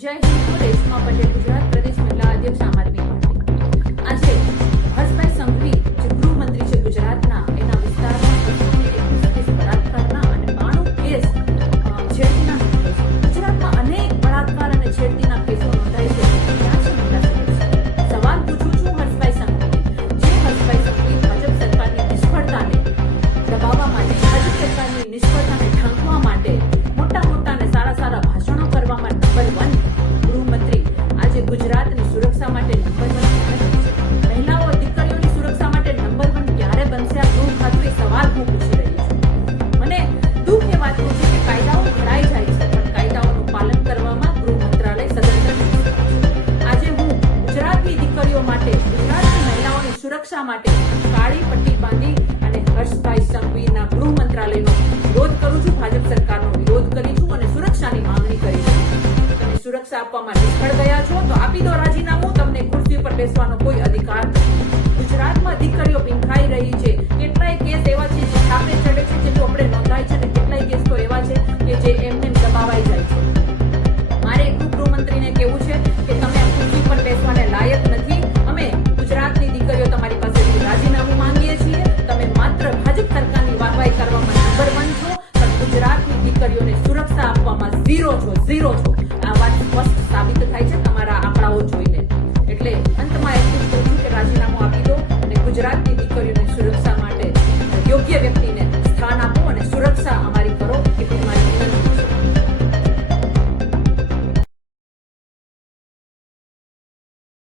જય હિન્દ. રેશમા પટેલ, ગુજરાત પ્રદેશ મહિલા અધ્યક્ષ, આમ આદમી પાર્ટી. આજે હર્ષભાઈ સંઘવી જે ગૃહમંત્રી છે ગુજરાતના, એના વિસ્તારમાં 137 બળાત્કારના અને 92 કેસ છેડતીના નોંધાય છે. ગુજરાતમાં અનેક બળાત્કાર અને છેડતીના કેસો નોંધાય છે. ક્યાં છે મહિલા સુરક્ષા? સવાલ પૂછું છું હર્ષભાઈ સંઘવીને. જે હર્ષભાઈ સંઘવી ભાજપ સરકારની નિષ્ફળતાને દબાવવા માટે, ભાજપ સરકારની નિષ્ફળતાને ઢાંકવા માટે મોટા અને સારા ભાષણો કરવામાં નંબર 1 ગૃહમંત્રી આજે ગુજરાતની સુરક્ષા માટે નંબર 1 ક્યારે બનશે? મહિલાઓ દીકરીઓની સુરક્ષા માટે નંબર 1 ક્યારે બનશે? આ ગૃહ ખાતું સવાલ હું પૂછી રહી છું. મને દુઃખ એ વાતનું છે કે કાયદાઓ ઘડાઈ જાય છે, પણ કાયદાઓનું પાલન કરવામાં ગૃહ મંત્રાલય સદંતર નથી. આજે હું ગુજરાતની દીકરીઓ માટે, ગુજરાતની મહિલાઓની સુરક્ષા માટે કાળી પટ્ટી બાંધી અને હર્ષભાઈ સંઘવીના ગૃહ મંત્રાલયનો વિરોધ કરું છું, ભાજપ સરકારનો વિરોધ કરી છું અને સુરક્ષાની માંગણી કરી છું. તમે સુરક્ષા આપવામાં નિષ્ફળ ગયા છો તો આપી દો રાજીનામું. તમને ખુરશી પર બેસવાનો કોઈ અધિકાર નથી. ગુજરાતમાં દીકરીઓ પીંખાઈ રહી છે. કેટલાય કેસ એવા છે જે છાપે ચડે છે, જે ચોપડે નોંધાય છે, અને કેટલાય કેસ તો એવા છે કે જે એમને દબાવાઈ જાય છે. મારે ગૃહમંત્રીને કહેવું છે કે તમે આ ખુરશી પર બેસવાને લાયક નથી. અમે ગુજરાતની દીકરીઓ તમારી પાસેથી રાજીનામું માંગીએ છીએ. તમે માત્ર ભાજપ સરકારની વાહવાહી કરવામાં નંબર 1 છો, પણ ગુજરાતની દીકરીઓને સુરક્ષા આપવામાં ઝીરો છો. આ વાત સ્પષ્ટ સાબિત થાય છે તમારા આંકડાઓ જોઈને. એટલે અંતમાં એટલું જ કહું છું કે રાજીનામું આપી દો અને ગુજરાતની